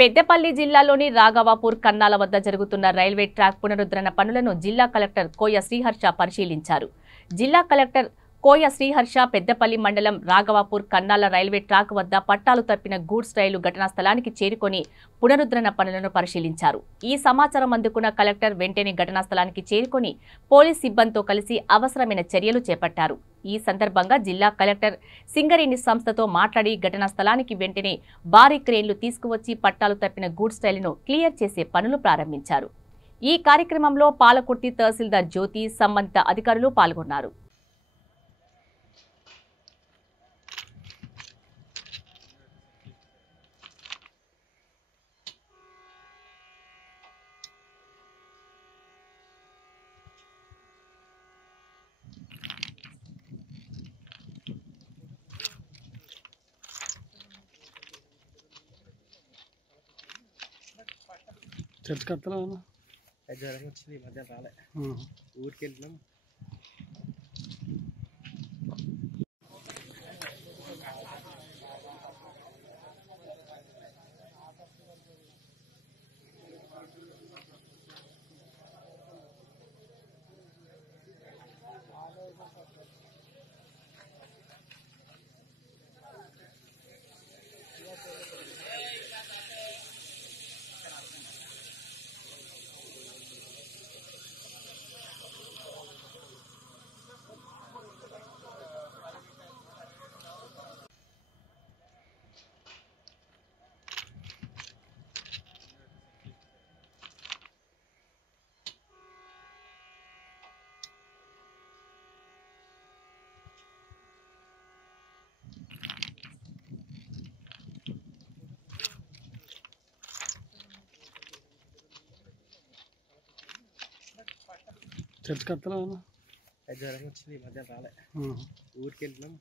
పెద్దపల్లి జిల్లాలోని రాఘవాపూర్ కన్నాల వద్ద జరుగుతున్న రైల్వే ట్రాక్ పునరుద్ధరణ పనులను జిల్లా కలెక్టర్ కోయ శ్రీహర్ష పరిశీలించారు. జిల్లా కలెక్టర్ కోయ శ్రీహర్ష పెద్దపల్లి మండలం రాఘవాపూర్ కన్నాల రైల్వే ట్రాక్ వద్ద పట్టాలు తప్పిన గూడ్స్ రైలు ఘటనా స్థలానికి చేరుకొని పునరుద్ధరణ పనులను పరిశీలించారు. ఈ సమాచారం అందుకున్న కలెక్టర్ వెంటనే ఘటనా స్థలానికి చేరుకొని పోలీస్ సిబ్బందితో కలిసి అవసరమైన చర్యలు చేపట్టారు. ఈ సందర్భంగా జిల్లా కలెక్టర్ సింగరేణి సంస్థతో మాట్లాడి ఘటనా స్థలానికి వెంటనే భారీ క్రేన్లు తీసుకువచ్చి పట్టాలు తప్పిన గూడ్స్ రైలును క్లియర్ చేసే పనులు ప్రారంభించారు. ఈ కార్యక్రమంలో పాలకుర్తి తహసీల్దార్ జ్యోతి, సంబంధిత అధికారులు పాల్గొన్నారు. చర్చకి వస్తా జ్వరం వచ్చింది ఈ మధ్య రాలే. ఊరికి వెళ్తున్నాం. చర్చకి వస్తా జ్వరం వచ్చింది ఈ మధ్య రాలే. ఊరికి వెళ్తున్నాం.